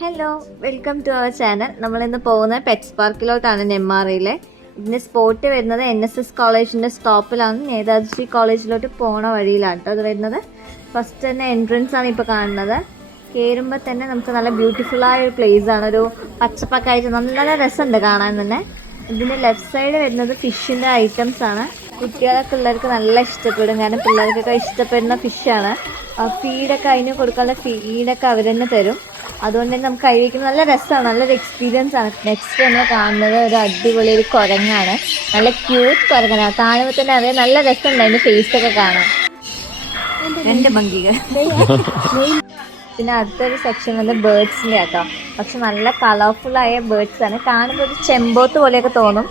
Hello, welcome to our channel. നമ്മളിന്ന് പോകുന്നത് pets പാർക്കിലോട്ടാണ്. നെന്മാറയിലെ ഇതിൻ്റെ സ്പോട്ട് വരുന്നത് NSS കോളേജിൻ്റെ സ്റ്റോപ്പിലാണ്. നേതാജി കോളേജിലോട്ട് പോണ വഴിയിലാണ് കേട്ടോ അത് വരുന്നത്. ഫസ്റ്റ് തന്നെ എൻട്രൻസ് ആണ് ഇപ്പോൾ കാണുന്നത്. കയറുമ്പോൾ തന്നെ നമുക്ക് നല്ല ബ്യൂട്ടിഫുള്ളായ ഒരു പ്ലേസ് ആണ്. ഒരു പച്ചപ്പൊക്കെ ആയിട്ട് നല്ല രസമുണ്ട് കാണാൻ തന്നെ. ഇതിൻ്റെ ലെഫ്റ്റ് സൈഡ് വരുന്നത് ഫിഷിൻ്റെ ഐറ്റംസ് ആണ്. കുട്ടികളൊക്കെ പിള്ളേർക്ക് നല്ല ഇഷ്ടപ്പെടും, കാരണം പിള്ളേർക്കൊക്കെ ഇഷ്ടപ്പെടുന്ന ഫിഷാണ്. ഫീഡൊക്കെ അതിന് കൊടുക്കാനുള്ള ഫീഡൊക്കെ അവർ തന്നെ തരും. അതുകൊണ്ട് തന്നെ നമുക്ക് കഴിക്കുന്ന നല്ല രസമാണ്, നല്ലൊരു എക്സ്പീരിയൻസ് ആണ്. നെക്സ്റ്റ് നമ്മൾ കാണുന്നത് ഒരു അടിപൊളി ഒരു കുരങ്ങാണ്. നല്ല ക്യൂട്ട് കുരങ്ങനാണ്. കാണുമ്പോൾ തന്നെ അറിയാം നല്ല രസമുണ്ട് അതിൻ്റെ ഫേസൊക്കെ കാണാൻ. രണ്ട് ഭംഗികൾ. പിന്നെ അടുത്തൊരു സെക്ഷൻ വന്ന് ബേർഡ്സിൻ്റെ കേട്ടോ. പക്ഷെ നല്ല കളർഫുള്ളായ ബേർഡ്സ് ആണ്. കാണുമ്പോൾ ഒരു ചെമ്പോത്ത് പോലെയൊക്കെ തോന്നും.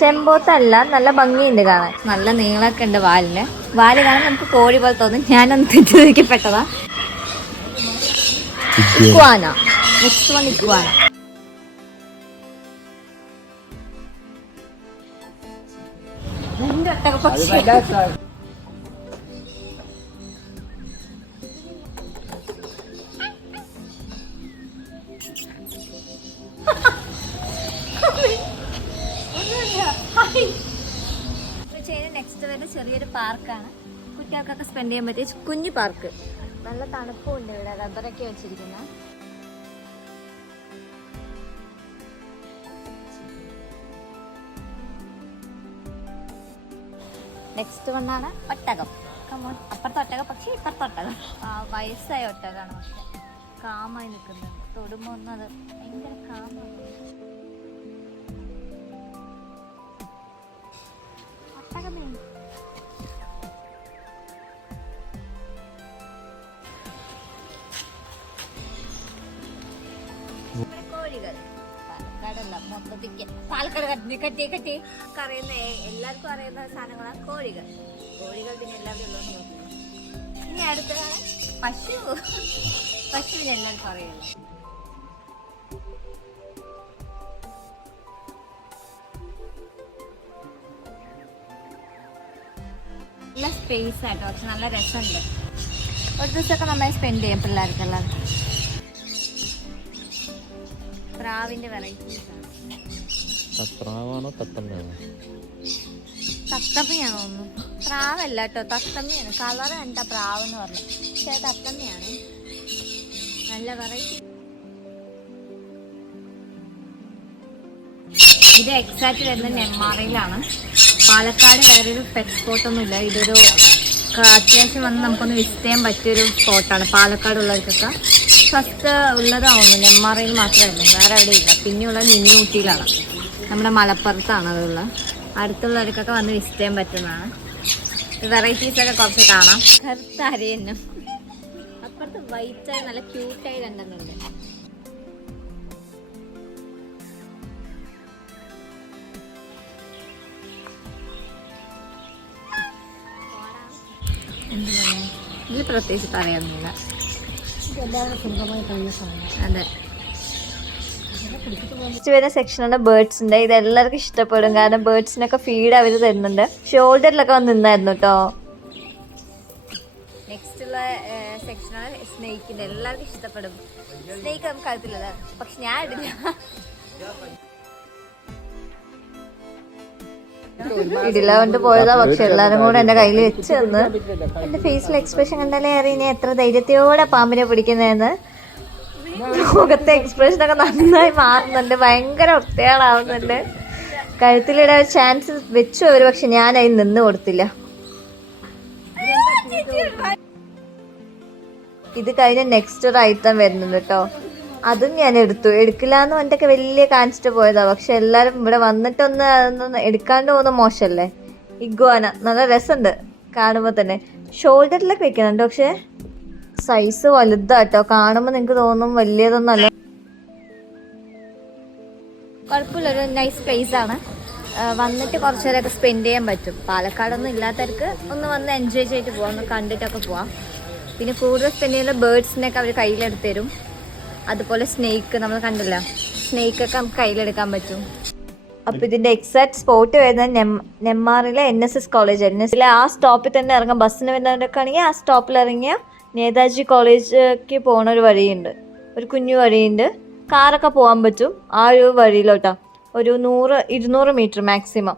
ചെമ്പോത്തല്ല, നല്ല ഭംഗിയുണ്ട് കാണാൻ. നല്ല നീളമൊക്കെ ഉണ്ട് വാലിന്. വാല് കാണാൻ നമുക്ക് കോഴി പോലെ തോന്നും. ഞാനൊന്ന് തെറ്റിദ്ധരിക്കപ്പെട്ടതാ. Iguana. Next one iguana. Next വരുന്ന ചെറിയൊരു പാർക്കാണ്. കുട്ടികൾക്കൊക്കെ സ്പെൻഡ് ചെയ്യാൻ പറ്റിയ കുഞ്ഞു പാർക്ക്. നല്ല തണുപ്പുണ്ട് ഇവിടെ, റബ്ബറൊക്കെ വെച്ചിരിക്കുന്നത്. നെക്സ്റ്റ് വണ്ണാണ് ഒട്ടകം. അപ്പുറത്തെ ഒട്ടകം, പക്ഷേ ഇപ്പുറത്തെ ഒട്ടകം വയസ്സായ ഒട്ടകമാണ്. പക്ഷെ കാമായി നിൽക്കുന്നത്. തൊടുമ്പോൾ ഒന്നും അത് ഭയങ്കര കാമാണ്. ഒട്ടകമേ കോഴികൾ. പാലക്കാടല്ല, മൊത്തത്തിക്ക് പാലക്കാട് കട്ടി അറിയുന്ന എല്ലാവർക്കും അറിയുന്ന സാധനങ്ങളാണ് കോഴികൾ. കോഴികൾ പിന്നെ എല്ലാവരും ഉള്ളതെന്ന് നോക്കുന്നു. ഇനി അടുത്തതാണ് പശു. പശുവിന് എല്ലാവർക്കും അറിയുള്ളൂ. നല്ല സ്പേസ് ആയിട്ടോ, പക്ഷെ നല്ല രസമുണ്ട്. ഒരു ദിവസമൊക്കെ നന്നായി സ്പെൻഡ് ചെയ്യാം പിള്ളേർക്കെല്ലാം. പ്രാവിന്റെ വെറൈറ്റീസ് ആണ്. തത്തമ്മയാണോ ഒന്നും? പ്രാവല്ല കേട്ടോ, തത്തമ്മയാണ്. കളർ കണ്ട പ്രാവ് എന്ന് പറഞ്ഞു, പക്ഷെ തത്തമ്മയാണ്. നല്ല വെറൈറ്റി. ഇത് എക്സാക്ട് വരുന്നത് നെന്മാറയിലാണ്. പാലക്കാട് വേറൊരു പെറ്റ് സ്പോട്ടൊന്നുമില്ല. ഇതൊരു അത്യാവശ്യം വന്ന് നമുക്കൊന്ന് വിസിറ്റ് ചെയ്യാൻ പറ്റിയൊരു സ്പോട്ടാണ്. പാലക്കാടുള്ളവർക്കൊക്കെ ഫസ്റ്റ് ഉള്ളതാവുന്നു നെന്മാറയിൽ മാത്രമല്ല, വേറെ എവിടെ ഇല്ല. പിന്നെയുള്ളത് മിനി ഊട്ടിയിലാണ്, നമ്മുടെ മലപ്പുറത്താണ് അതുള്ളത്. അടുത്തുള്ളവർക്കൊക്കെ വന്ന് വിസിറ്റ് ചെയ്യാൻ പറ്റുന്നതാണ്. വെറൈറ്റീസൊക്കെ കുറച്ച് കാണാം. കറുത്ത അരയന്നം. അപ്പുറത്ത് വൈറ്റായി നല്ല ക്യൂട്ടായി രണ്ടെണ്ണുണ്ട്. എന്ത് പറയാ, ഇതിൽ പ്രത്യേകിച്ച് പറയാനൊന്നുമില്ല. അതെ. വരുന്ന സെക്ഷനാണ് ബേർഡ്സിന്റെ. ഇത് എല്ലാവർക്കും ഇഷ്ടപ്പെടും, കാരണം ബേർഡ്സിനൊക്കെ ഫീഡ് അവർ തരുന്നുണ്ട്. ഷോൾഡറിലൊക്കെ വന്ന് നിന്നായിരുന്നു കേട്ടോ. നെക്സ്റ്റ് ഉള്ള സെക്ഷനാണ് സ്നേക്കിന്റെ. എല്ലാവർക്കും ഇഷ്ടപ്പെടും. സ്നേക്ക് നമുക്ക് കഴുത്തില്ലത്, പക്ഷെ ഞാൻ ഇടില്ല. ഇടില്ല കൊണ്ട് പോയതാ, പക്ഷെ എല്ലാരും കൂടെ എന്റെ കയ്യിൽ വെച്ച് തന്ന്. എന്റെ ഫേസിൽ എക്സ്പ്രഷൻ കണ്ടാലേ അറിയാം എത്ര ധൈര്യത്തോടെ പാമ്പിനെ പിടിക്കുന്നതെന്ന്. മുഖത്തെ എക്സ്പ്രഷനൊക്കെ നന്നായി മാറുന്നുണ്ട്, ഭയങ്കര വൃത്തികേടാവുന്നുണ്ട്. കഴുത്തിലിടാൻ ഒരു ചാൻസ് വെച്ചു അവര്, പക്ഷെ ഞാൻ അതിൽ നിന്ന് കൊടുത്തില്ല. ഇത് കഴിഞ്ഞ നെക്സ്റ്റ് ഒരു ഐറ്റം വരുന്നുണ്ട് കേട്ടോ. അതും ഞാൻ എടുക്കില്ലാന്ന് പറഞ്ഞിട്ടൊക്കെ വലിയ കാണിച്ചിട്ട് പോയതാ. പക്ഷെ എല്ലാരും ഇവിടെ വന്നിട്ടൊന്ന് അതൊന്നും എടുക്കാണ്ട് പോകുന്ന മോശമല്ലേ. ഇഗ്വാന നല്ല രസമുണ്ട് കാണുമ്പോൾ തന്നെ. ഷോൾഡറിലൊക്കെ വെക്കുന്നുണ്ട്, പക്ഷെ സൈസ് വലുതാട്ടോ. കാണുമ്പോൾ നിങ്ങൾക്ക് തോന്നും വലിയതൊന്നല്ല. കുഴപ്പമില്ലൊരു നൈസ് പ്ലേസ് ആണ്. വന്നിട്ട് കുറച്ചു നേരമൊക്കെ സ്പെൻഡ് ചെയ്യാൻ പറ്റും. പാലക്കാടൊന്നും ഇല്ലാത്തവർക്ക് ഒന്ന് വന്ന് എൻജോയ് ചെയ്തിട്ട് പോവാം, ഒന്ന് കണ്ടിട്ടൊക്കെ പോവാം. പിന്നെ കൂടുതൽ സ്പെൻഡ് ചെയ്യുന്ന ബേർഡ്സിനൊക്കെ അവർ കയ്യിലെടുത്ത് തരും. അതുപോലെ സ്നേക്ക് നമ്മൾ കണ്ടല്ലോ, സ്നേക്കൊക്കെ നമുക്ക് കയ്യിലെടുക്കാൻ പറ്റും. അപ്പോൾ ഇതിൻ്റെ എക്സാക്ട് സ്പോട്ട് വരുന്നത് നെന്മാറയിലെ NSS കോളേജ്. NSSലെ ആ സ്റ്റോപ്പിൽ തന്നെ ഇറങ്ങാം. ബസ്സിന് വരുന്നവരൊക്കെ ആണെങ്കിൽ ആ സ്റ്റോപ്പിൽ ഇറങ്ങിയാൽ നേതാജി കോളേജിലേക്ക് പോകുന്ന ഒരു വഴിയുണ്ട്. ഒരു കുഞ്ഞു വഴിയുണ്ട്, കാറൊക്കെ പോകാൻ പറ്റും ആ ഒരു വഴിയിലോട്ടാ. ഒരു 100-200 മീറ്റർ മാക്സിമം.